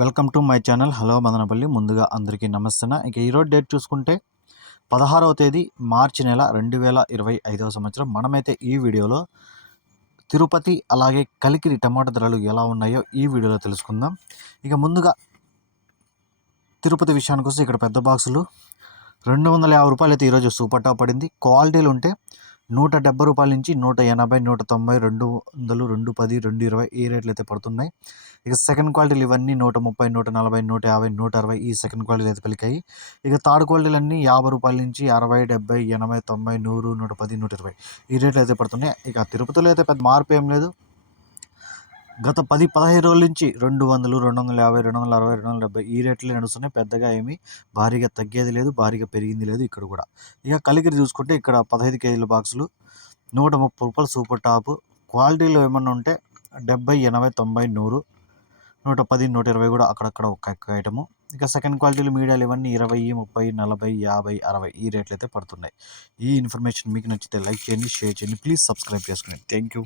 Welcome to my channel. Hello Madanapalle. ముందుగా అందరికీ నమస్తే ఇక ఈరోజు డేట్ చూసుకుంటే పదహారవ తేదీ మార్చి నెల రెండు వేల ఇరవై ఐదవ సంవత్సరం. మనమైతే ఈ వీడియోలో తిరుపతి అలాగే కలికిరి టమాటా ధరలు ఎలా ఉన్నాయో ఈ వీడియోలో తెలుసుకుందాం. ఇక ముందుగా తిరుపతి విషయానికి వస్తే ఇక్కడ పెద్ద బాక్సులు. రెండు వందల యాభై రూపాయలు అయితే ఈరోజు సూపర్ టాప్ పడింది. క్వాలిటీలు ఉంటే నూట డెబ్బై రూపాయల నుంచి నూట ఎనభై నూట తొంభై రెండు వందలు రెండు పది రెండు ఇరవై ఈ రేట్లు అయితే పడుతున్నాయి. ఇక సెకండ్ క్వాలిటీలు ఇవన్నీ నూట ముప్పై నూట నలభై నూట యాభై నూట అరవై ఈ సెకండ్ క్వాలిటీలు అయితే పలికాయి. ఇక థర్డ్ క్వాలిటీలు అన్నీ యాభై రూపాయల నుంచి అరవై డెబ్బై ఎనభై తొంభై నూరు నూట పది నూట ఇరవై ఈ రేట్లు అయితే పడుతున్నాయి. ఇక తిరుపతిలో అయితే పెద్ద మార్పు ఏం లేదు. గత పది పదహైదు రోజుల నుంచి రెండు వందలు రెండు వందల యాభై రెండు వందల అరవై రెండు వందల డెబ్బై ఈ రేట్లు నడుస్తున్నాయి. పెద్దగా ఏమీ భారీగా తగ్గేది లేదు భారీగా పెరిగింది లేదు ఇక్కడ కూడా. ఇక కలిగిరి చూసుకుంటే ఇక్కడ పదహైదు కేజీల బాక్సులు నూట ముప్పై రూపాయలు సూపర్ టాప్ క్వాలిటీలో ఏమన్నా ఉంటే డెబ్బై ఎనభై తొంభై నూరు నూట పది నూట ఇరవై కూడా అక్కడక్కడ ఒక ఐటము. ఇక సెకండ్ క్వాలిటీలు మీడియాలు ఇవన్నీ ఇరవై ముప్పై నలభై యాభై అరవై ఈ రేట్లు అయితే పడుతున్నాయి. ఈ ఇన్ఫర్మేషన్ మీకు నచ్చితే లైక్ చేయండి షేర్ చేయండి ప్లీజ్ సబ్స్క్రైబ్ చేసుకోండి థ్యాంక్ యూ.